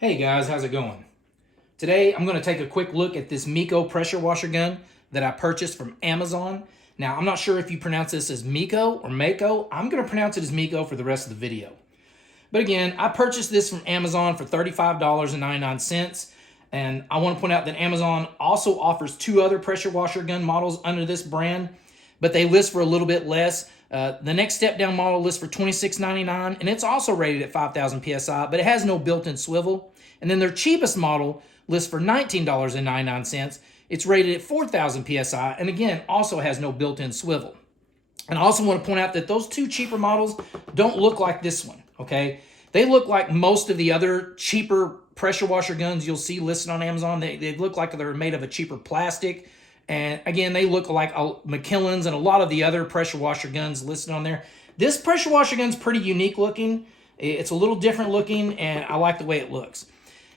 Hey guys, how's it going? Today I'm going to take a quick look at this MEKOH pressure washer gun that I purchased from Amazon. Now I'm not sure if you pronounce this as MEKOH or MEKOH. I'm going to pronounce it as MEKOH for the rest of the video. But again, I purchased this from Amazon for $35.99, and I want to point out that Amazon also offers two other pressure washer gun models under this brand, but they list for a little bit less. The next step down model lists for $26.99, and it's also rated at 5,000 PSI, but it has no built-in swivel. And then their cheapest model lists for $19.99. It's rated at 4,000 PSI, and again, also has no built-in swivel. And I also want to point out that those two cheaper models don't look like this one, okay? They look like most of the other cheaper pressure washer guns you'll see listed on Amazon. They look like they're made of a cheaper plastic. And again, they look like McKillen's and a lot of the other pressure washer guns listed on there. This pressure washer gun's pretty unique looking. It's a little different looking, and I like the way it looks.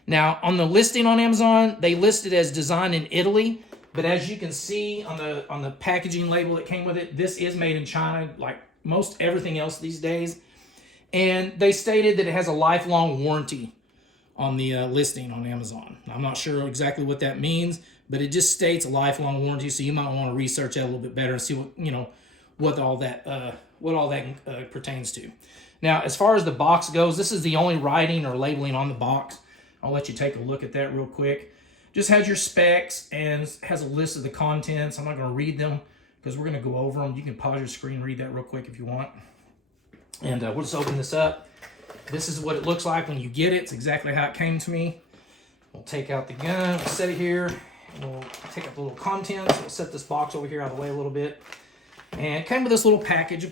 Now, on the listing on Amazon, they list it as designed in Italy, but as you can see on the packaging label that came with it, this is made in China, like most everything else these days. And they stated that it has a lifelong warranty on the listing on Amazon. I'm not sure exactly what that means, but it just states a lifelong warranty, so you might want to research that a little bit better and see what all that pertains to. Now, as far as the box goes, this is the only writing or labeling on the box. I'll let you take a look at that real quick. Just has your specs and has a list of the contents. I'm not going to read them because we're going to go over them. You can pause your screen and read that real quick if you want. And we'll just open this up. This is what it looks like when you get it. It's exactly how it came to me. We'll take out the gun, we'll set it here, and we'll take out the little contents. We'll set this box over here out of the way a little bit. And it came with this little package of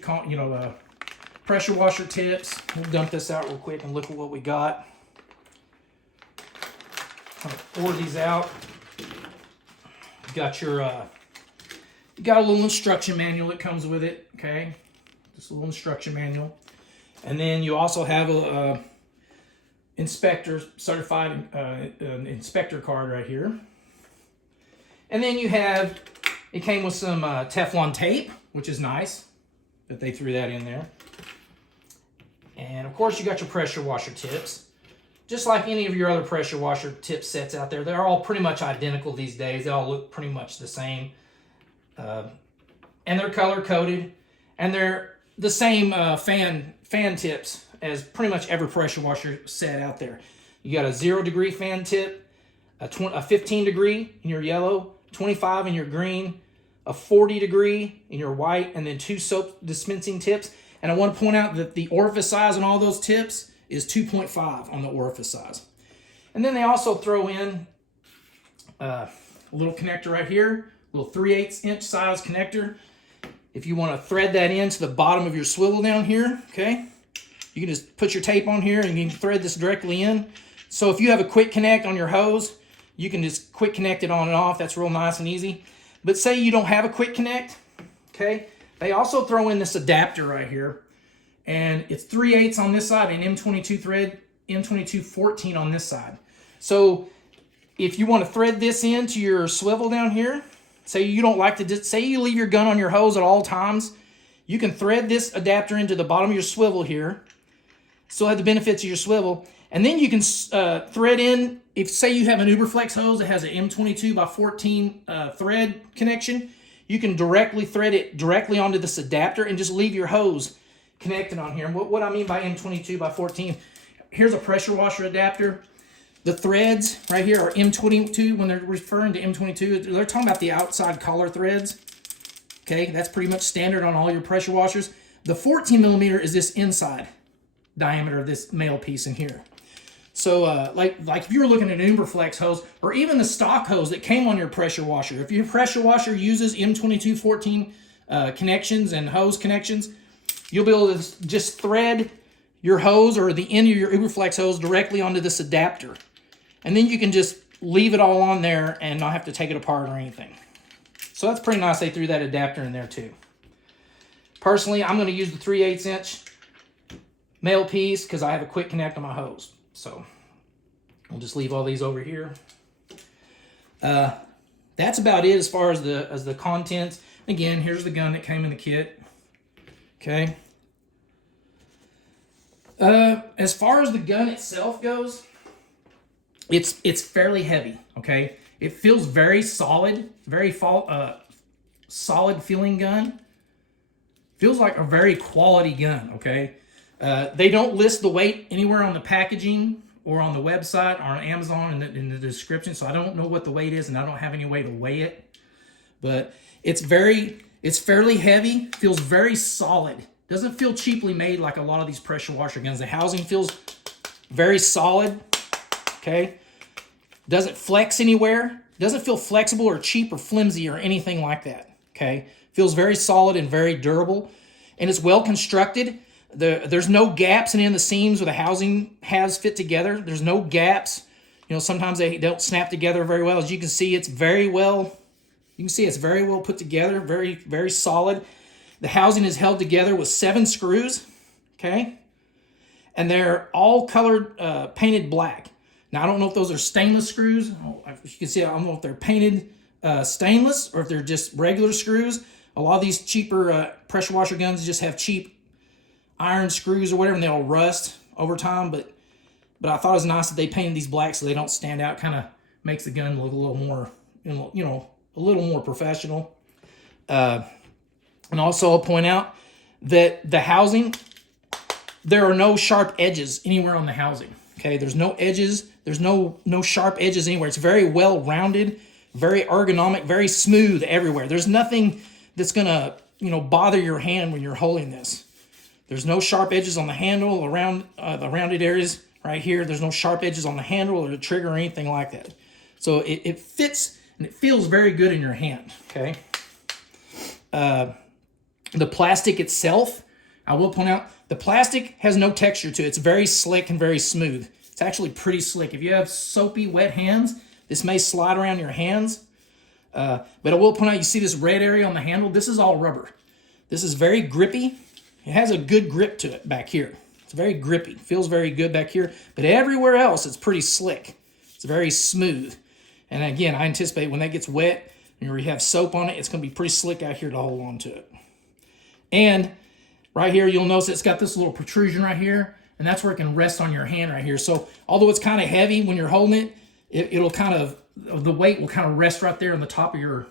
pressure washer tips. We'll dump this out real quick and look at what we got. Kind of pour these out. You got your you got a little instruction manual that comes with it, okay? Just a little instruction manual. And then you also have a certified inspector card right here. And then it came with some Teflon tape, which is nice that they threw that in there. And of course you got your pressure washer tips. Just like any of your other pressure washer tip sets out there, they're all pretty much identical these days. They all look pretty much the same. And they're color coded. And they're the same fan tips as pretty much every pressure washer set out there. You got a 0-degree fan tip, a 15 degree in your yellow, 25 in your green, a 40 degree in your white, and then 2 soap dispensing tips. And I want to point out that the orifice size on all those tips is 2.5 on the orifice size. And then they also throw in a little connector right here, a little 3/8 inch size connector. If you want to thread that into the bottom of your swivel down here, okay, you can just put your tape on here and you can thread this directly in. So if you have a quick connect on your hose, you can just quick connect it on and off. That's real nice and easy. But say you don't have a quick connect, okay, they also throw in this adapter right here. And it's 3/8 on this side and M22 thread, M22 14 on this side. So if you want to thread this into your swivel down here, say you don't like to, say you leave your gun on your hose at all times, you can thread this adapter into the bottom of your swivel here, still have the benefits of your swivel, and then you can thread in, if say you have an Uberflex hose that has an M22 by 14 thread connection, you can directly thread it directly onto this adapter and just leave your hose connected on here. And what I mean by M22 by 14, here's a pressure washer adapter. The threads right here are M22. When they're referring to M22, they're talking about the outside collar threads. Okay, that's pretty much standard on all your pressure washers. The 14 millimeter is this inside diameter of this male piece in here. So like if you were looking at an Uberflex hose or even the stock hose that came on your pressure washer, if your pressure washer uses M22 14 connections and hose connections, you'll be able to just thread your hose or the end of your Uberflex hose directly onto this adapter. And then you can just leave it all on there and not have to take it apart or anything. So that's pretty nice they threw that adapter in there too. Personally, I'm going to use the 3/8 inch male piece because I have a quick connect on my hose. So we'll just leave all these over here. That's about it as far as the contents. Again, here's the gun that came in the kit. Okay. As far as the gun itself goes, it's fairly heavy, okay? It feels very solid, very solid feeling gun. Feels like a very quality gun, okay? They don't list the weight anywhere on the packaging or on the website or on Amazon in the description, so I don't know what the weight is, and I don't have any way to weigh it. But it's fairly heavy, feels very solid. Doesn't feel cheaply made like a lot of these pressure washer guns. The housing feels very solid, okay? Doesn't flex anywhere. Doesn't feel flexible or cheap or flimsy or anything like that, okay? Feels very solid and very durable, and it's well constructed. There's no gaps in the seams where the housing halves fit together. There's no gaps. You know, sometimes they don't snap together very well. As you can see, it's very well. You can see it's very well put together. Very, very solid. The housing is held together with 7 screws. Okay, and they're all colored, painted black. Now I don't know if those are stainless screws. You can see I don't know if they're painted stainless or if they're just regular screws. A lot of these cheaper pressure washer guns just have cheap iron screws or whatever, and they'll rust over time. But I thought it was nice that they painted these black so they don't stand out. Kind of makes the gun look a little more, you know, a little more professional. And also I'll point out that the housing, there are no sharp edges anywhere on the housing. Okay, there's no edges. There's no sharp edges anywhere. It's very well rounded, very ergonomic, very smooth everywhere. There's nothing that's gonna, you know, bother your hand when you're holding this. There's no sharp edges on the handle, around the rounded areas right here. There's no sharp edges on the handle or the trigger or anything like that. So it fits and it feels very good in your hand, okay? The plastic itself, I will point out, the plastic has no texture to it. It's very slick and very smooth. It's actually pretty slick. If you have soapy, wet hands, this may slide around your hands. But I will point out, you see this red area on the handle? This is all rubber. This is very grippy. It has a good grip to it back here. It's very grippy. Feels very good back here. But everywhere else, it's pretty slick. It's very smooth. And again, I anticipate when that gets wet and you have soap on it, it's going to be pretty slick out here to hold on to it. And right here, you'll notice it's got this little protrusion right here, and that's where it can rest on your hand right here. So although it's kind of heavy when you're holding it, it'll kind of, the weight will kind of rest right there on the top of your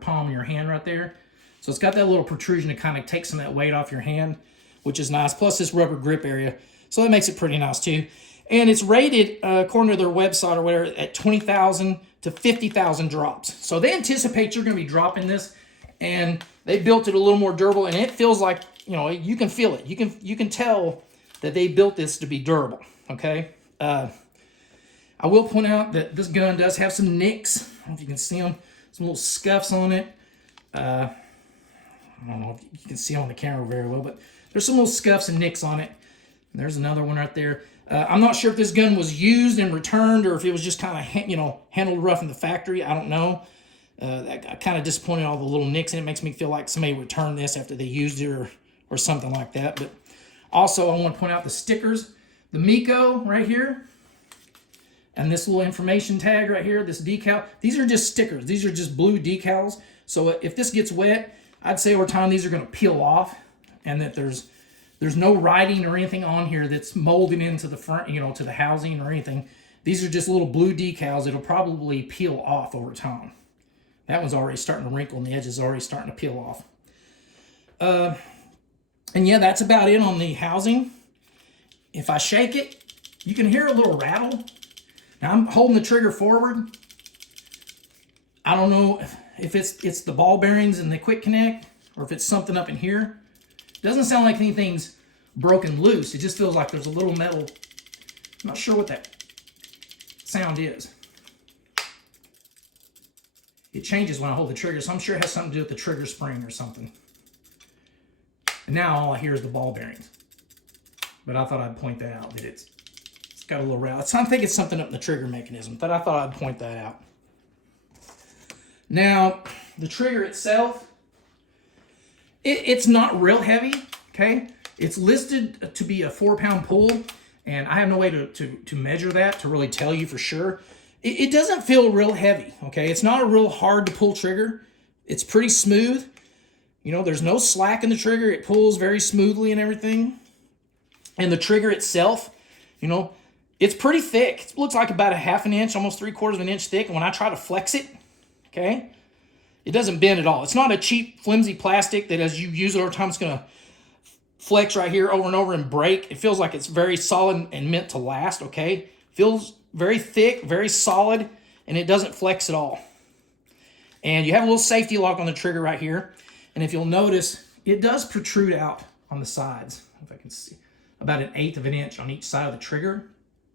palm of your hand right there. So it's got that little protrusion to kind of take some of that weight off your hand, which is nice. Plus this rubber grip area. So that makes it pretty nice too. And it's rated, according to their website or whatever, at 20,000 to 50,000 drops. So they anticipate you're going to be dropping this, and they built it a little more durable, and it feels like, you know, you can feel it. You can tell that they built this to be durable, okay? I will point out that this gun does have some nicks. I don't know if you can see them. Some little scuffs on it. I don't know if you can see on the camera very well, but there's some little scuffs and nicks on it. And there's another one right there. I'm not sure if this gun was used and returned or if it was just kind of, you know, handled rough in the factory. I don't know. I kind of disappointed all the little nicks, and it makes me feel like somebody returned this after they used it or something like that. But also, I want to point out the stickers. The MEKOH right here, and this little information tag right here, this decal. These are just stickers. These are just blue decals. So if this gets wet, I'd say over time these are going to peel off, and that there's no writing or anything on here that's molded into the front, you know, to the housing or anything. These are just little blue decals. It'll probably peel off over time. That one's already starting to wrinkle, and the edge is already starting to peel off. And yeah, that's about it on the housing. If I shake it, you can hear a little rattle. Now I'm holding the trigger forward. I don't know if it's the ball bearings and the quick connect, or if it's something up in here. It doesn't sound like anything's broken loose. It just feels like there's a little metal. I'm not sure what that sound is. It changes when I hold the trigger, so I'm sure it has something to do with the trigger spring or something. And now all I hear is the ball bearings. But I thought I'd point that out, that it's got a little rattle. I think it's something up in the trigger mechanism, but I thought I'd point that out. Now, the trigger itself, it's not real heavy, okay? It's listed to be a 4-pound pull, and I have no way to measure that, to really tell you for sure. It doesn't feel real heavy, okay? It's not a real hard to pull trigger. It's pretty smooth. You know, there's no slack in the trigger. It pulls very smoothly and everything. And the trigger itself, you know, It's pretty thick. It looks like about a 1/2 inch, almost 3/4 of an inch thick. And when I try to flex it, okay, it doesn't bend at all. It's not a cheap, flimsy plastic that as you use it over time, it's going to flex right here over and over and break. It feels like it's very solid and meant to last, okay? Feels very thick, very solid, and it doesn't flex at all. And you have a little safety lock on the trigger right here. And if you'll notice, it does protrude out on the sides. If I can see, about 1/8 of an inch on each side of the trigger,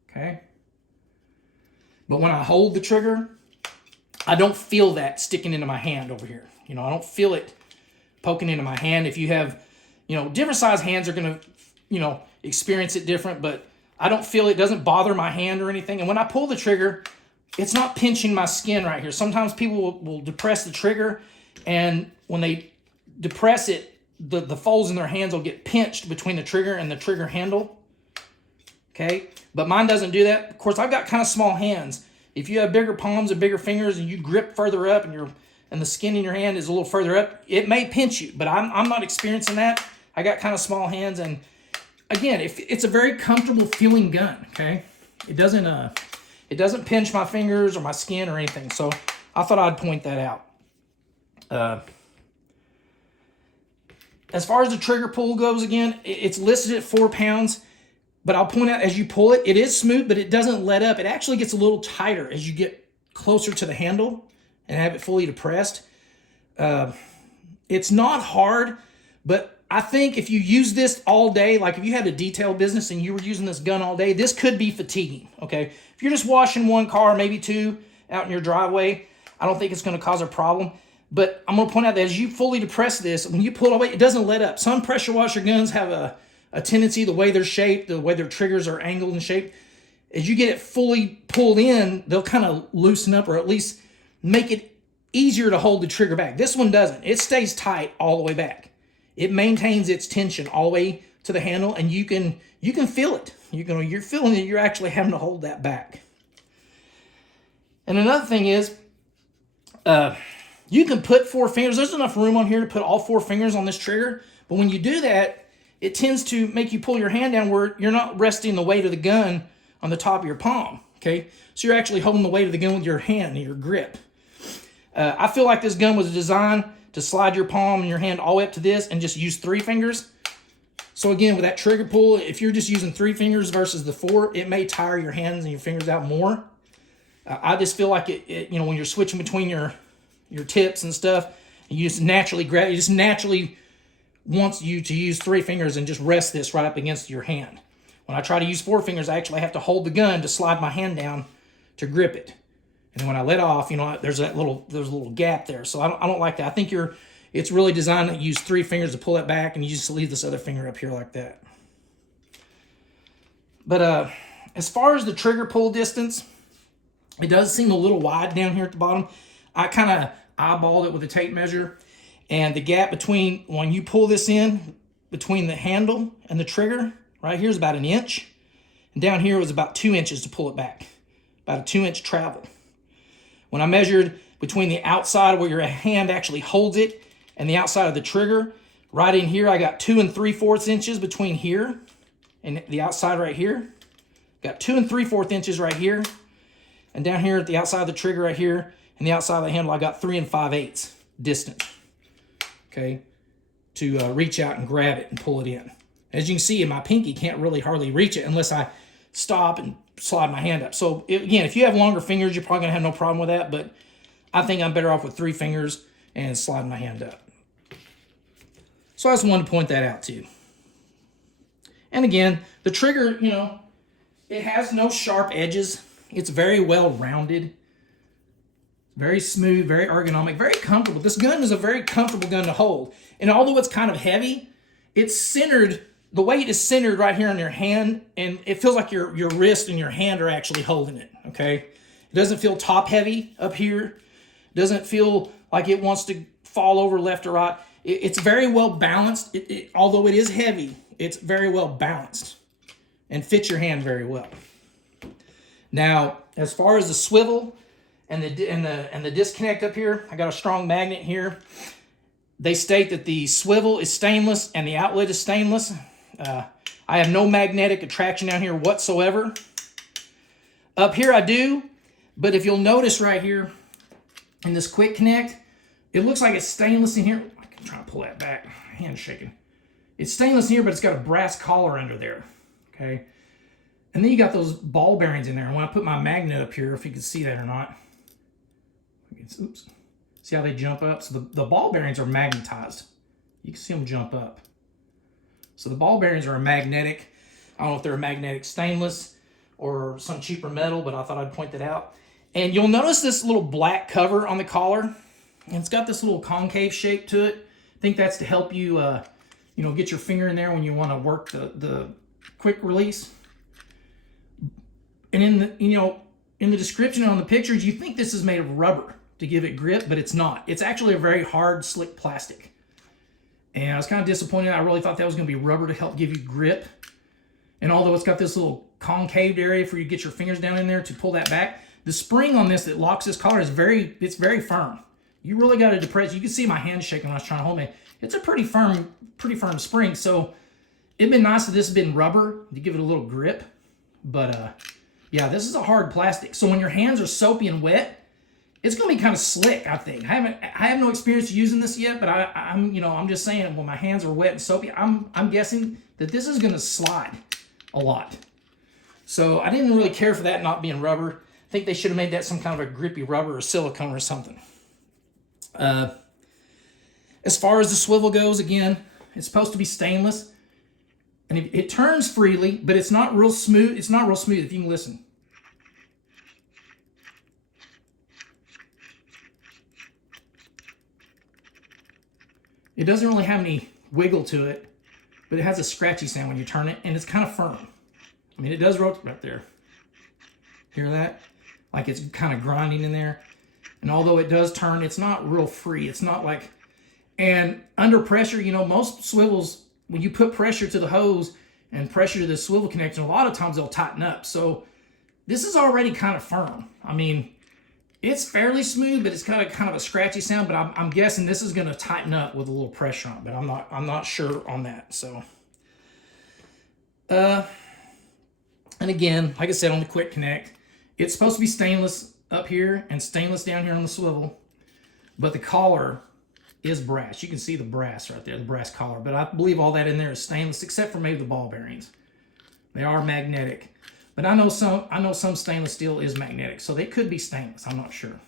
okay? But when I hold the trigger, I don't feel that sticking into my hand over here. You know, I don't feel it poking into my hand. If you have, you know, different size hands are going to, you know, experience it different, but I don't feel it. Doesn't bother my hand or anything. And when I pull the trigger, it's not pinching my skin right here. Sometimes people will depress the trigger, and when they depress it, the folds in their hands will get pinched between the trigger and the trigger handle. Okay, but mine doesn't do that. Of course, I've got kind of small hands. If you have bigger palms and bigger fingers and you grip further up and the skin in your hand is a little further up, it may pinch you, but I'm not experiencing that. I got kind of small hands, and again, it's a very comfortable feeling gun, okay? It doesn't pinch my fingers or my skin or anything, so I thought I'd point that out. As far as the trigger pull goes, again, it's listed at 4 pounds, but I'll point out as you pull it, it is smooth, but it doesn't let up. It actually gets a little tighter as you get closer to the handle and have it fully depressed. It's not hard, but I think if you use this all day, like if you had a detail business and you were using this gun all day, this could be fatiguing, okay? If you're just washing one car, maybe two out in your driveway, I don't think it's going to cause a problem. But I'm going to point out that as you fully depress this, when you pull it away, it doesn't let up. Some pressure washer guns have a tendency, the way they're shaped, the way their triggers are angled and shaped, as you get it fully pulled in, they'll kind of loosen up or at least make it easier to hold the trigger back. This one doesn't. It stays tight all the way back. It maintains its tension all the way to the handle, and you can feel it. You're feeling that you're actually having to hold that back. And another thing is, you can put 4 fingers. There's enough room on here to put all 4 fingers on this trigger, but when you do that, it tends to make you pull your hand down where you're not resting the weight of the gun on the top of your palm, okay? So you're actually holding the weight of the gun with your hand and your grip. I feel like this gun was designed to slide your palm and your hand all the way up to this and just use 3 fingers. So again, with that trigger pull, if you're just using 3 fingers versus the 4, it may tire your hands and your fingers out more. I just feel like it you know, when you're switching between your tips and stuff, and you just naturally grab, it just naturally wants you to use 3 fingers and just rest this right up against your hand. When I try to use 4 fingers, I actually have to hold the gun to slide my hand down to grip it. And then when I let off, you know, there's a little gap there. So I don't like that. I think it's really designed to use 3 fingers to pull it back, and you just leave this other finger up here like that. But as far as the trigger pull distance, it does seem a little wide down here at the bottom. I kind of eyeballed it with a tape measure, and the gap between when you pull this in between the handle and the trigger right here is about 1 inch, and down here was about 2 inches to pull it back, about a 2-inch travel. When I measured between the outside where your hand actually holds it and the outside of the trigger, right in here I got 2 3/4 inches between here and the outside right here. Got 2 3/4 inches right here, and down here at the outside of the trigger right here and the outside of the handle, I got 3 5/8 distance, okay, to reach out and grab it and pull it in. As you can see, my pinky can't really hardly reach it unless I stop and slide my hand up. So again, if you have longer fingers, you're probably gonna have no problem with that, but I think I'm better off with 3 fingers and sliding my hand up. So I just wanted to point that out to you. And again, the trigger, you know, it has no sharp edges. It's very well rounded, very smooth, very ergonomic, very comfortable. This gun is a very comfortable gun to hold. And although it's kind of heavy, it's centered, the weight is centered right here on your hand, and it feels like your wrist and your hand are actually holding it, okay? It doesn't feel top heavy up here. It doesn't feel like it wants to fall over left or right. It's very well balanced. Although it is heavy, it's very well balanced and fits your hand very well. Now, as far as the swivel and the disconnect up here, I got a strong magnet here. They state that the swivel is stainless and the outlet is stainless. I have no magnetic attraction down here whatsoever. Up here I do, but if you'll notice right here in this quick connect, it looks like it's stainless in here. I can try to pull that back, hand shaking. It's stainless in here, but it's got a brass collar under there, okay? And then you got those ball bearings in there. And when I put my magnet up here, if you can see that or not, oops, see how they jump up? So the ball bearings are magnetized. You can see them jump up. So the ball bearings are a magnetic. I don't know if they're a magnetic stainless or some cheaper metal, but I thought I'd point that out. And you'll notice this little black cover on the collar, and it's got this little concave shape to it. I think that's to help you, you know, get your finger in there when you want to work the quick release. And in the, you know, in the description on the pictures, you think this is made of rubber to give it grip, but it's not. It's actually a very hard, slick plastic. And I was kind of disappointed. I really thought that was going to be rubber to help give you grip. And although it's got this little concaved area for you to get your fingers down in there to pull that back, the spring on this that locks this collar is very firm. You really got to depress. You can see my hand shaking when I was trying to hold it. It's a pretty firm spring. So it'd been nice if this had been rubber to give it a little grip. But yeah, this is a hard plastic. So when your hands are soapy and wet, it's going to be kind of slick, I think. I have no experience using this yet, but I'm just saying when my hands are wet and soapy, I'm guessing that this is going to slide a lot. So I didn't really care for that not being rubber. I think they should have made that some kind of a grippy rubber or silicone or something. As far as the swivel goes, again, it's supposed to be stainless. And it turns freely, but it's not real smooth. It's not real smooth if you can listen. It doesn't really have any wiggle to it, but it has a scratchy sound when you turn it, and it's kind of firm. I mean, it does rotate right there. Hear that? Like it's kind of grinding in there. And although it does turn, it's not real free. It's not like, and under pressure, you know, most swivels, when you put pressure to the hose and pressure to the swivel connection, a lot of times they'll tighten up. So this is already kind of firm. I mean, it's fairly smooth, but it's got a kind of a scratchy sound, but I'm guessing this is going to tighten up with a little pressure on it, but I'm not sure on that. So, and again, like I said, on the quick connect, it's supposed to be stainless up here and stainless down here on the swivel, but the collar is brass. You can see the brass right there, the brass collar, but I believe all that in there is stainless, except for maybe the ball bearings. They are magnetic, but I know some stainless steel is magnetic, so they could be stainless. I'm not sure.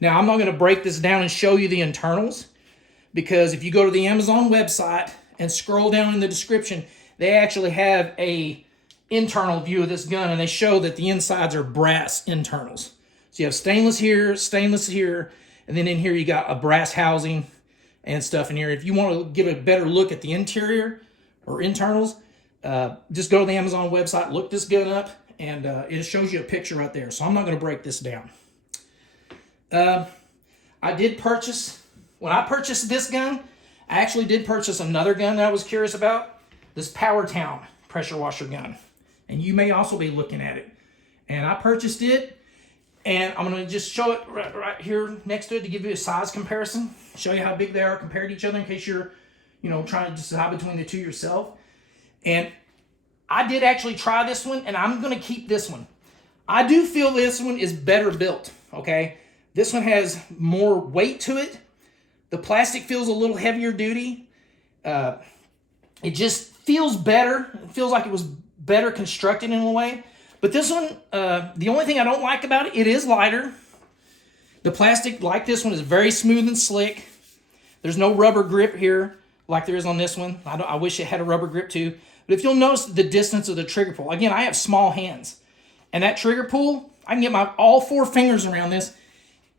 Now, I'm not going to break this down and show you the internals, because if you go to the Amazon website and scroll down in the description, they actually have a internal view of this gun, and they show that the insides are brass internals. So you have stainless here, and then in here you got a brass housing and stuff in here. If you want to get a better look at the interior or internals, just go to the Amazon website, look this gun up, and it shows you a picture right there. So I'm not going to break this down. I did purchase, when I purchased this gun, I actually did purchase another gun that I was curious about, this Powertown pressure washer gun. And you may also be looking at it. And I purchased it, and I'm going to just show it right here next to it to give you a size comparison, show you how big they are compared to each other in case you're, you know, trying to decide between the two yourself. And I did actually try this one, and I'm going to keep this one. I do feel this one is better built, okay? This one has more weight to it. The plastic feels a little heavier duty. It just feels better. It feels like it was better constructed in a way. But this one, the only thing I don't like about it, it is lighter. The plastic, like this one, is very smooth and slick. There's no rubber grip here like there is on this one. I wish it had a rubber grip too. But if you'll notice the distance of the trigger pull, again, I have small hands. And that trigger pull, I can get all 4 fingers around this.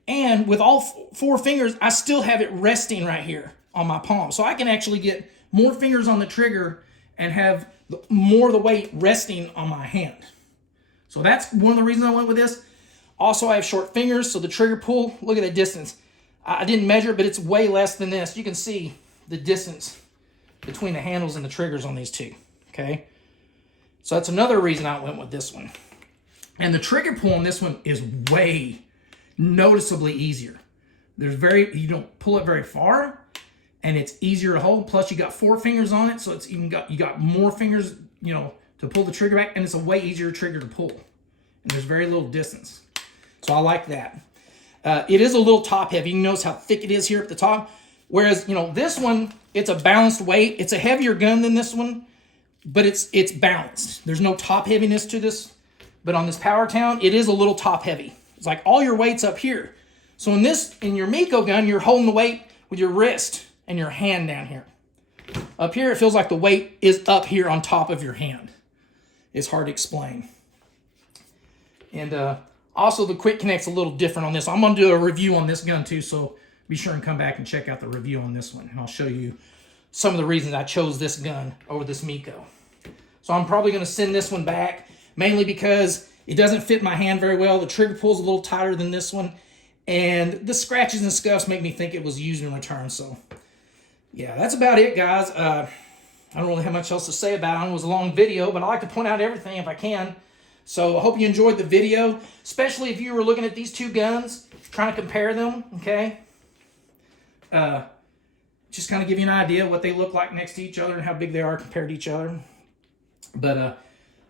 And with all 4 fingers, I still have it resting right here on my palm. So I can actually get more fingers on the trigger and have more of the weight resting on my hand. So that's one of the reasons I went with this. Also, I have short fingers, so the trigger pull, look at that distance. I didn't measure it, but it's way less than this. You can see the distance between the handles and the triggers on these two, okay? So that's another reason I went with this one. And the trigger pull on this one is way noticeably easier. You don't pull it very far, and it's easier to hold. Plus, you got 4 fingers on it, so you got more fingers, you know, to pull the trigger back, and it's a way easier trigger to pull. and there's very little distance. So I like that. It is a little top heavy. You notice how thick it is here at the top. Whereas, you know, this one, it's a balanced weight. It's a heavier gun than this one, but it's balanced. There's no top heaviness to this. But on this Power Town, it is a little top heavy. It's like all your weight's up here. So in your MEKOH gun, you're holding the weight with your wrist and your hand down here. Up here, it feels like the weight is up here on top of your hand. It's hard to explain. And also, the quick connect's a little different on this. I'm going to do a review on this gun too, so be sure and come back and check out the review on this one. And I'll show you some of the reasons I chose this gun over this MEKOH. So I'm probably going to send this one back, mainly because it doesn't fit my hand very well. The trigger pull's a little tighter than this one. And the scratches and scuffs make me think it was used in return. So, yeah, that's about it, guys. I don't really have much else to say about it. It was a long video, but I like to point out everything if I can. So I hope you enjoyed the video, especially if you were looking at these two guns, trying to compare them, okay? Just kind of give you an idea what they look like next to each other and how big they are compared to each other. But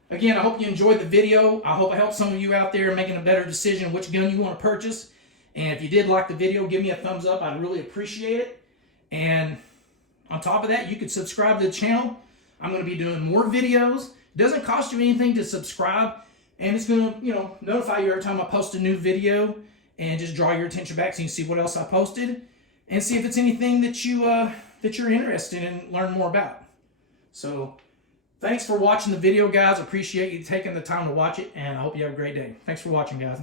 again, I hope you enjoyed the video. I hope I helped some of you out there making a better decision which gun you want to purchase. And if you did like the video, give me a thumbs up. I'd really appreciate it. And on top of that, you could subscribe to the channel. I'm going to be doing more videos. It doesn't cost you anything to subscribe. And it's going to, you know, notify you every time I post a new video and just draw your attention back so you can see what else I posted and see if it's anything that you're interested in learning more about. So thanks for watching the video, guys. Appreciate you taking the time to watch it, and I hope you have a great day. Thanks for watching, guys.